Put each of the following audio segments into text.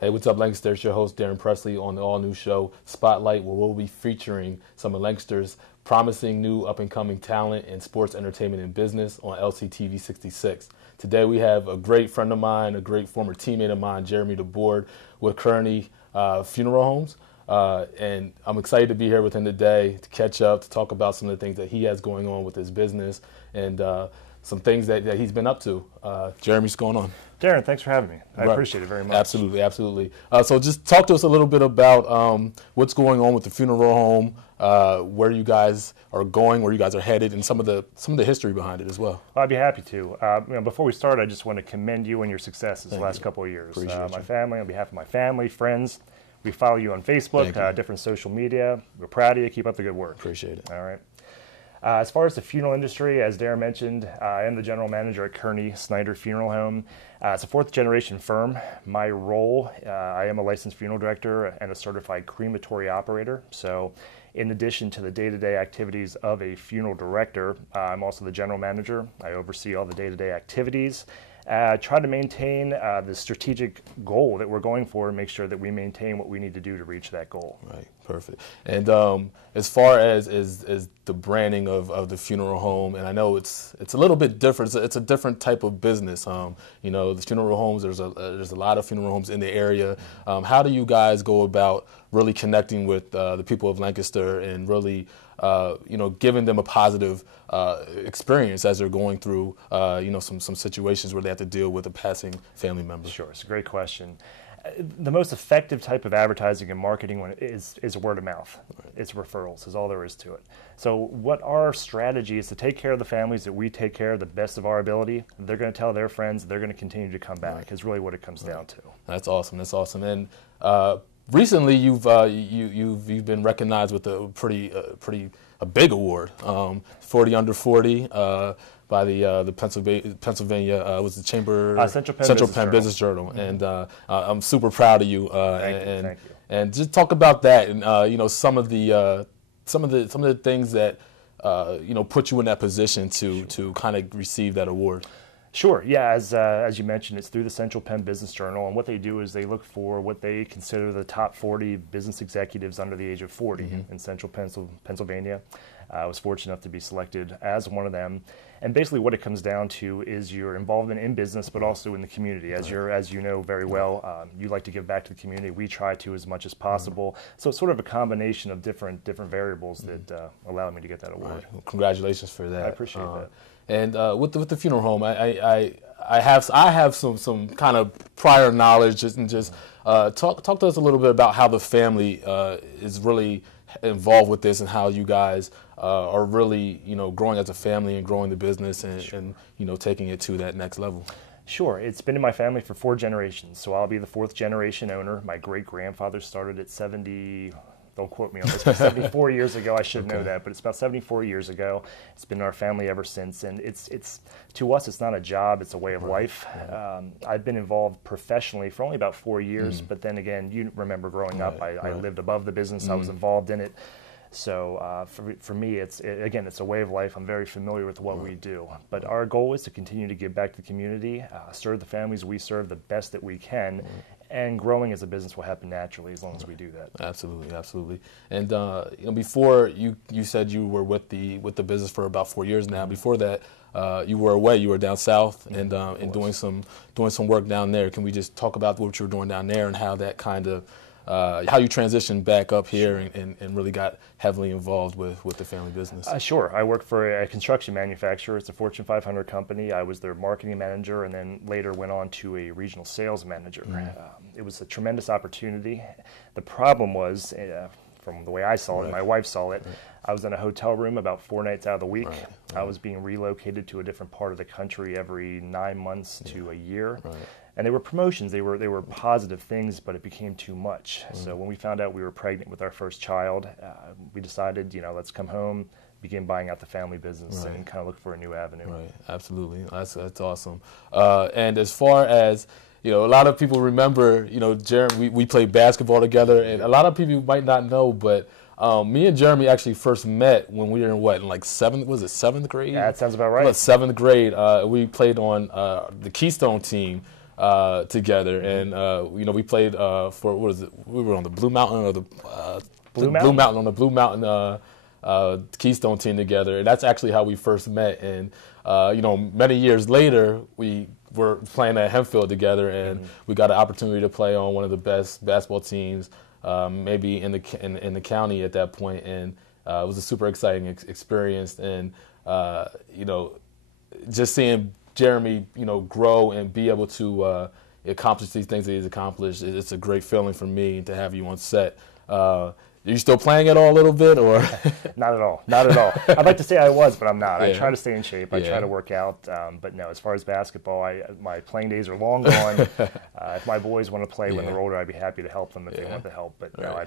Hey, what's up, Lancaster? It's your host, Darren Pressley, on the all-new show, Spotlight, where we'll be featuring some of Lancaster's promising new up-and-coming talent in sports, entertainment, and business on LCTV 66. Today, we have a great friend of mine, a great former teammate of mine, Jeremy DeBoard, with Kearney Funeral Homes. And I'm excited to be here with him today to catch up, to talk about some of the things that he has going on with his business and some things that he's been up to. Jeremy, what's going on? Darren, thanks for having me. I appreciate it very much. Absolutely, absolutely. So just talk to us a little bit about what's going on with the funeral home, where you guys are going, where you guys are headed, and some of the history behind it as well. I'd be happy to. Before we start, I just want to commend you and your successes the last couple of years. My family, on behalf of my family, friends, we follow you on Facebook, different social media. We're proud of you. Keep up the good work. Appreciate it. All right. As far as the funeral industry, as Darren mentioned, I am the general manager at Kearney Snyder Funeral Home. It's a fourth-generation firm. My role, I am a licensed funeral director and a certified crematory operator. So in addition to the day-to-day activities of a funeral director, I'm also the general manager. I oversee all the day-to-day activities. Try to maintain the strategic goal that we're going for and make sure that we maintain what we need to do to reach that goal. Right, perfect. And as far as the branding of the funeral home, and I know it's a little bit different. It's a different type of business. You know, the funeral homes. There's a lot of funeral homes in the area. How do you guys go about really connecting with the people of Lancaster and really giving them a positive experience as they're going through, some situations where they have to deal with a passing family member? Sure, it's a great question. The most effective type of advertising and marketing is word of mouth. Right. It's referrals, is all there is to it. So what our strategy is to take care of the families that we take care of the best of our ability. They're going to tell their friends. They're going to continue to come back. Right. Is really what it comes down to. That's awesome. That's awesome. And recently, you've been recognized with a big award, 40 Under 40, by the Pennsylvania was the Central Penn Business Journal, mm-hmm. And I'm super proud of you. Thank you. And just talk about that, and some of the things that put you in that position to kind of receive that award. Sure. Yeah, as you mentioned, it's through the Central Penn Business Journal, and what they do is they look for what they consider the top 40 business executives under the age of 40 mm-hmm. in Central Pennsylvania. I was fortunate enough to be selected as one of them, and basically what it comes down to is your involvement in business, but also in the community. As you know very well, you like to give back to the community. We try to as much as possible. Mm-hmm. So it's sort of a combination of different variables mm-hmm. that allowed me to get that award. Right. Well, congratulations for that. I appreciate that. And with the funeral home, I have some kind of prior knowledge, and just talk to us a little bit about how the family is really involved with this, and how you guys are really growing as a family and growing the business and, Sure. and taking it to that next level. Sure. It's been in my family for 4 generations, so I'll be the 4th generation owner. My great-grandfather started at 70. Don't quote me on this, but 74 years ago. I should know that, but it's about 74 years ago. It's been in our family ever since, and it's to us, it's not a job, it's a way of life. I've been involved professionally for only about 4 years, but then again, you remember growing up, I lived above the business, I was involved in it. So for me, it's a way of life. I'm very familiar with what we do. But our goal is to continue to give back to the community, serve the families we serve the best that we can, and growing as a business will happen naturally as long as we do that. Absolutely, absolutely. And before you said you were with the business for about 4 years now. Mm-hmm. Before that, you were away. You were down south and doing some work down there. Can we just talk about what you were doing down there and how that kind of how you transitioned back up here and really got heavily involved with the family business? Sure. I work for a construction manufacturer. It's a Fortune 500 company. I was their marketing manager and then later went on to a regional sales manager. It was a tremendous opportunity. The problem was, from the way I saw it, and my wife saw it, I was in a hotel room about 4 nights out of the week. I was being relocated to a different part of the country every 9 months to a year. And they were promotions, they were positive things, but it became too much. So when we found out we were pregnant with our first child, we decided, let's come home, begin buying out the family business and kind of look for a new avenue. Right, absolutely. That's awesome. And as far as, a lot of people remember, Jeremy, we played basketball together, and a lot of people might not know, but me and Jeremy actually first met when we were in like seventh grade? Yeah, that sounds about right. Seventh grade. We played on the Keystone team. together, and we played for what is it? We were on the Blue Mountain or the Blue Mountain on the Blue Mountain Keystone team together, and that's actually how we first met. And many years later, we were playing at Hempfield together, and we got an opportunity to play on one of the best basketball teams, maybe in the county at that point, and it was a super exciting experience. And just seeing Jeremy, grow and be able to accomplish these things that he's accomplished, it's a great feeling for me to have you on set. Are you still playing it all a little bit, or? Not at all. Not at all. I'd like to say I was, but I'm not. Yeah. I try to stay in shape. I try to work out. But no, as far as basketball, my playing days are long gone. If my boys want to play when they're older, I'd be happy to help them if they want to help. But no, I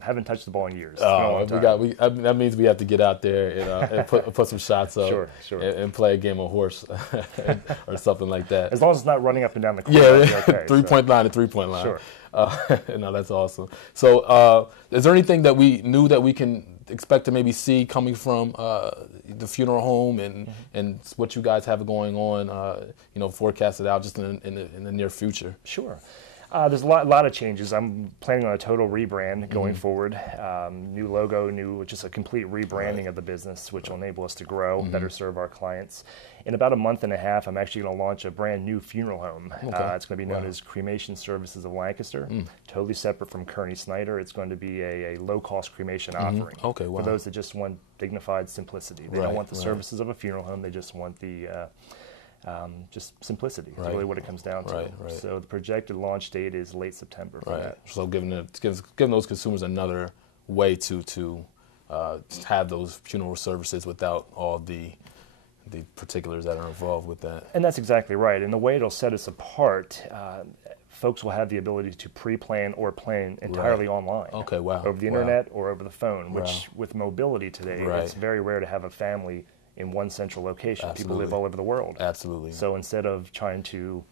haven't touched the ball in years. That means we have to get out there and put some shots up. Sure. And play a game of horse or something like that. As long as it's not running up and down the court. Yeah, okay, three-point line to three-point line. Sure. No, that's awesome. So is there anything that we knew that we can expect to maybe see coming from the funeral home and what you guys have going on, forecasted out just in the near future? Sure. There's a lot of changes. I'm planning on a total rebrand going forward. New logo, just a complete rebranding of the business, which will enable us to grow, better serve our clients. In about a month and a half, I'm actually going to launch a brand new funeral home. It's going to be known as Cremation Services of Lancaster, totally separate from Kearney Snyder. It's going to be a low-cost cremation offering for those that just want dignified simplicity. They don't want the services of a funeral home. They just want the just simplicity. Is really what it comes down to. So the projected launch date is late September for that. So giving those consumers another way to have those funeral services without all the particulars that are involved with that. And that's exactly right. And the way it'll set us apart, folks will have the ability to pre-plan or plan entirely online. Over the internet or over the phone, which with mobility today, it's very rare to have a family in one central location. People live all over the world. So instead of trying to,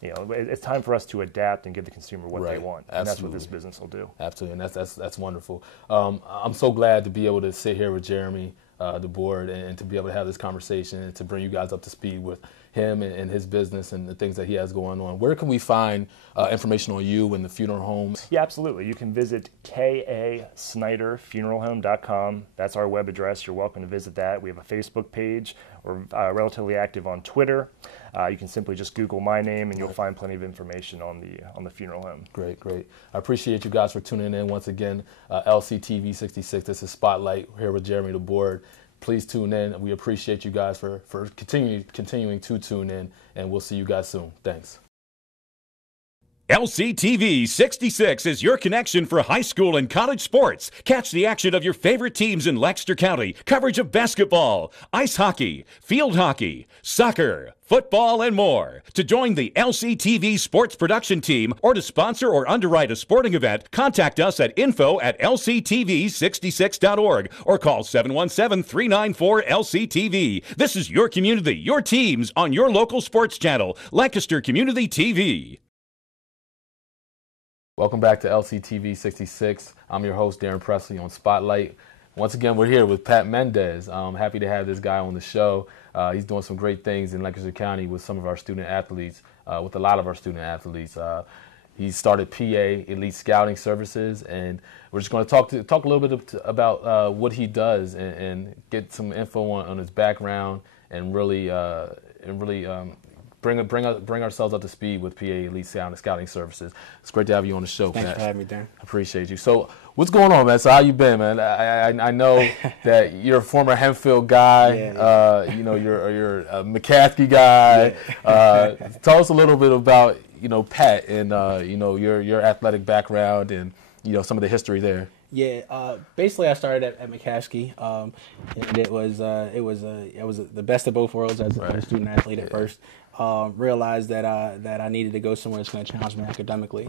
it's time for us to adapt and give the consumer what they want. And that's what this business will do. Absolutely, and that's wonderful. I'm so glad to be able to sit here with Jeremy, the board, and to be able to have this conversation and to bring you guys up to speed with him and his business and the things that he has going on. Where can we find information on you and the funeral homes? Yeah, absolutely. You can visit kasnyderfuneralhome.com. That's our web address. You're welcome to visit that. We have a Facebook page. We're relatively active on Twitter. You can simply just Google my name and you'll find plenty of information on the funeral home. Great. I appreciate you guys for tuning in once again. LCTV 66. This is Spotlight. We're here with Jeremy, the board. Please tune in. We appreciate you guys for continuing to tune in, and we'll see you guys soon. Thanks. LCTV 66 is your connection for high school and college sports. Catch the action of your favorite teams in Lancaster County. Coverage of basketball, ice hockey, field hockey, soccer, football, and more. To join the LCTV sports production team or to sponsor or underwrite a sporting event, contact us at info@lctv66.org or call 717-394-LCTV. This is your community, your teams on your local sports channel, Lancaster Community TV. Welcome back to LCTV 66. I'm your host, Daron Pressley, on Spotlight. Once again, we're here with Pat Mendez. I'm happy to have this guy on the show. He's doing some great things in Lancaster County with some of our student athletes, with a lot of our student athletes. He started PA Elite Scouting Services, and we're just going to talk a little bit about what he does and get some info on his background and really bring ourselves up to speed with PA Elite Scouting Services. It's great to have you on the show, Thanks Pat. for having me, Darren. Appreciate you. So what's going on, man? So how you been, man? I know that you're a former Hempfield guy. You're a McCaskey guy. Tell us a little bit about Pat and your athletic background and some of the history there. Yeah, basically I started at McCaskey, and it was the best of both worlds as a student athlete at first. Realized that I needed to go somewhere that's going to challenge me academically.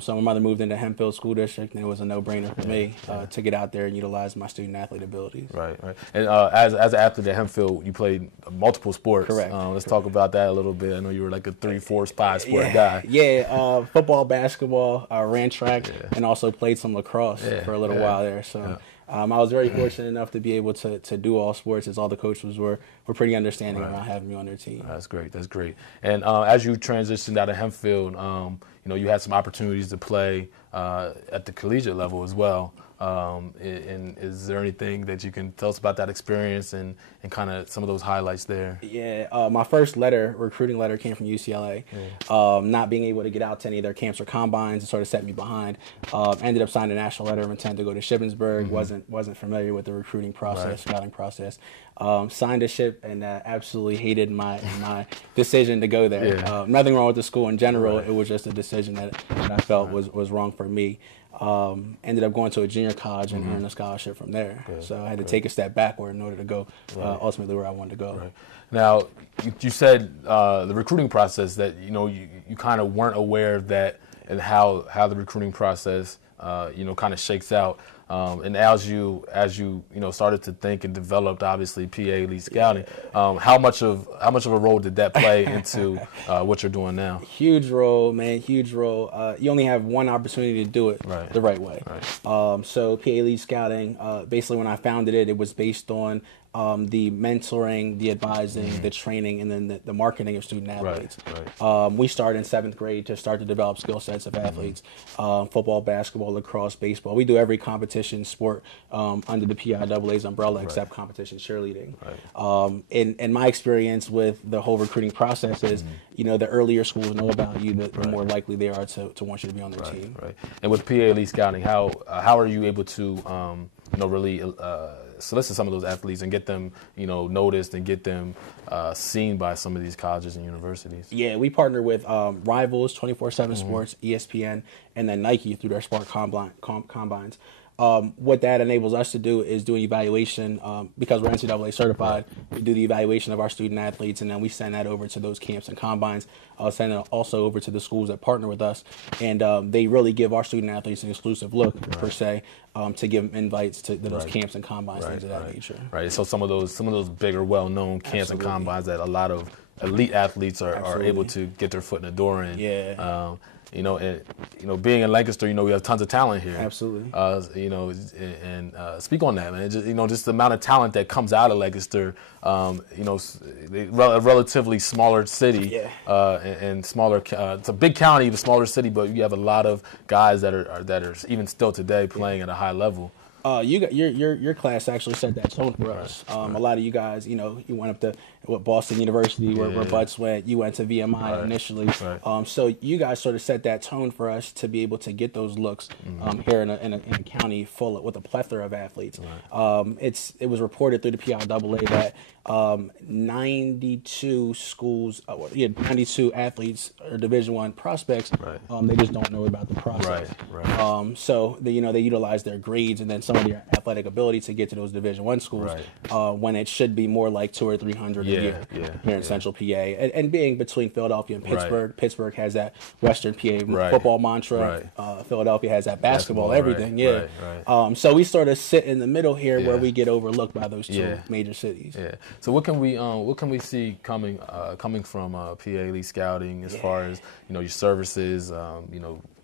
So my mother moved into Hempfield School District, and it was a no-brainer for me to get out there and utilize my student athlete abilities. Right. And as an athlete at Hempfield, you played multiple sports. Correct. Let's talk about that a little bit. I know you were like a 3, 4, 5 sport guy. Yeah, football, basketball, ran track, and also played some lacrosse for a little while there. So I was very fortunate enough to be able to do all sports, as all the coaches were pretty understanding around having me on their team. That's great. That's great. And as you transitioned out of Hempfield, you had some opportunities to play at the collegiate level as well. And is there anything that you can tell us about that experience and kind of some of those highlights there? Yeah, my first recruiting letter came from UCLA. Not being able to get out to any of their camps or combines sort of set me behind. Ended up signing a national letter of intent to go to Shippensburg. Wasn't familiar with the recruiting process, scouting process. Signed a ship and absolutely hated my decision to go there. Nothing wrong with the school in general. It was just a decision that I felt was wrong for me. Ended up going to a junior college and earning a scholarship from there. So I had to take a step backward in order to go ultimately where I wanted to go. Right. Now, you said the recruiting process that you kind of weren't aware of that and how the recruiting process kind of shakes out. And as you started to think and developed, obviously, PA Elite Scouting, how much of a role did that play into what you're doing now? Huge role, man. Huge role. You only have one opportunity to do it the right way. So PA Elite Scouting, basically, when I founded it, it was based on the mentoring, the advising, the training, and then the marketing of student athletes. We started in 7th grade to start to develop skill sets of athletes, football, basketball, lacrosse, baseball. We do every competition sport under the PIAA's umbrella except competition cheerleading. In my experience with the whole recruiting process is, the earlier schools know about you, the more likely they are to want you to be on their team. And with PA Elite Scouting, how are you able to really solicit some of those athletes and get them, noticed and get them seen by some of these colleges and universities? Yeah, we partner with Rivals, 24/7 Sports, ESPN, and then Nike through their sport combines. What that enables us to do is do an evaluation because we're NCAA certified. We do the evaluation of our student athletes, and then we send that over to those camps and combines. Send it also over to the schools that partner with us, and they really give our student athletes an exclusive look per se to give them invites to those camps and combines, things of that nature. So some of those bigger, well-known camps and combines that a lot of elite athletes are able to get their foot in the door in. Being in Lancaster, we have tons of talent here. Absolutely. Speak on that, man. Just the amount of talent that comes out of Lancaster. A relatively smaller city, and smaller. It's a big county, a smaller city, but you have a lot of guys that are even still today playing at a high level. Your class actually set that tone for us. A lot of you guys, you went up to Boston University where Butts went. You went to VMI initially. So you guys sort of set that tone for us to be able to get those looks here in a county full with a plethora of athletes. It was reported through the PIAA that 92 schools, 92 athletes or Division I prospects. They just don't know about the process. So they utilize their grades and then some of their athletic ability to get to those Division I schools when it should be more like 200 or 300 a year here in Central PA. And being between Philadelphia and Pittsburgh, Pittsburgh has that Western PA football mantra. Philadelphia has that basketball everything. So we sort of sit in the middle here where we get overlooked by those two major cities. So what can we see coming from PA Elite Scouting as far as your services,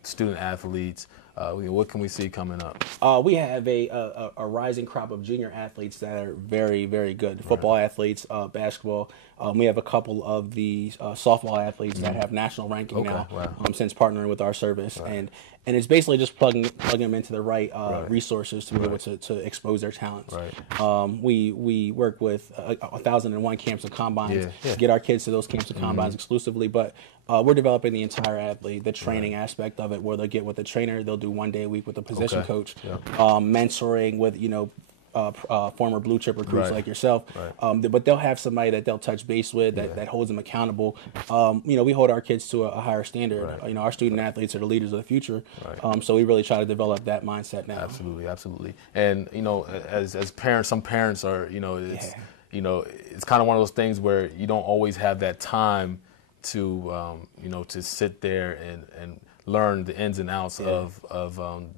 student athletes? What can we see coming up? We have a rising crop of junior athletes that are very, very good. Football athletes, basketball. We have a couple of the softball athletes that have national ranking now since partnering with our service. And it's basically just plugging them into the right resources to be able to expose their talents. We work with 1,001 camps and combines to get our kids to those camps and combines exclusively, but we're developing the entire athlete, the training aspect of it, where they'll get with a trainer, they'll do 1 day a week with a position coach, mentoring with former blue chip recruits like yourself, but they'll have somebody that they'll touch base with that holds them accountable. We hold our kids to a higher standard. Our student athletes are the leaders of the future, so we really try to develop that mindset now. Absolutely. And as parents, some parents are it's kind of one of those things where you don't always have that time to to sit there and learn the ins and outs of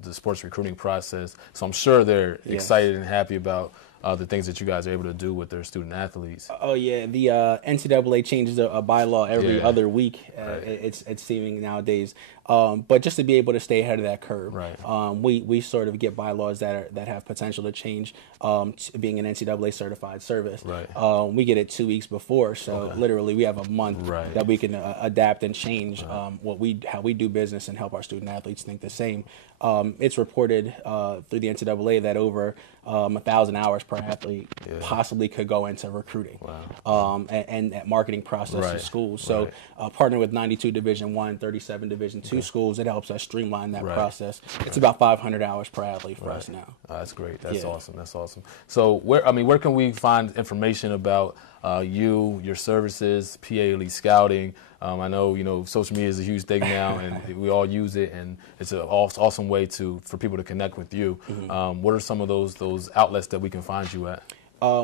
the sports recruiting process. So I'm sure they're excited and happy about the things that you guys are able to do with their student athletes. Oh yeah, the NCAA changes a bylaw every other week. Right. It's seeming nowadays, but just to be able to stay ahead of that curve, Right. We sort of get bylaws that have potential to change. Being an NCAA certified service, Right. We get it 2 weeks before, so literally we have a month Right. that we can adapt and change how we do business and help our student athletes think the same. It's reported through the NCAA that over 1,000 hours per athlete possibly could go into recruiting and marketing process in schools. So partner with 92 Division I, 37 Division II schools, it helps us streamline that process. It's about 500 hours per athlete for us now. That's great. That's awesome. That's awesome. So where can we find information about your services, PA Elite Scouting? I know, social media is a huge thing now, and we all use it, and it's an awesome way for people to connect with you. What are some of those outlets that we can find you at?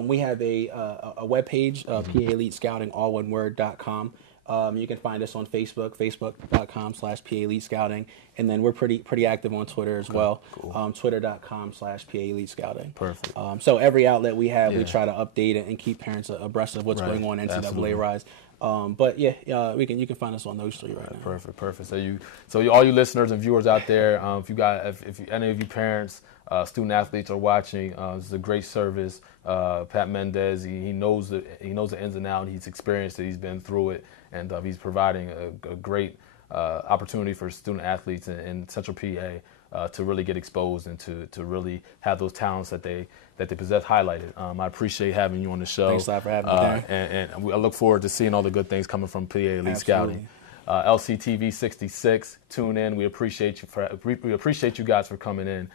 We have a webpage, PA Elite Scouting, all one word.com. You can find us on Facebook, facebook.com/PA Elite Scouting, and then we're pretty active on Twitter as well. Cool. Twitter.com/PA Elite Scouting. Perfect. So every outlet we have, we try to update it and keep parents abreast of what's going on NCAA rise. But you can find us on those three right now. Perfect. So all you listeners and viewers out there, if any of you parents, student athletes are watching, this is a great service. Pat Mendez, he knows the ins and outs. He's experienced it. He's been through it, and he's providing a great opportunity for student athletes in Central PA to really get exposed and to really have those talents that they possess highlighted. I appreciate having you on the show. Thanks a lot for having me, Darren. And I look forward to seeing all the good things coming from PA Elite Scouting. LCTV 66, tune in. We appreciate you guys for coming in.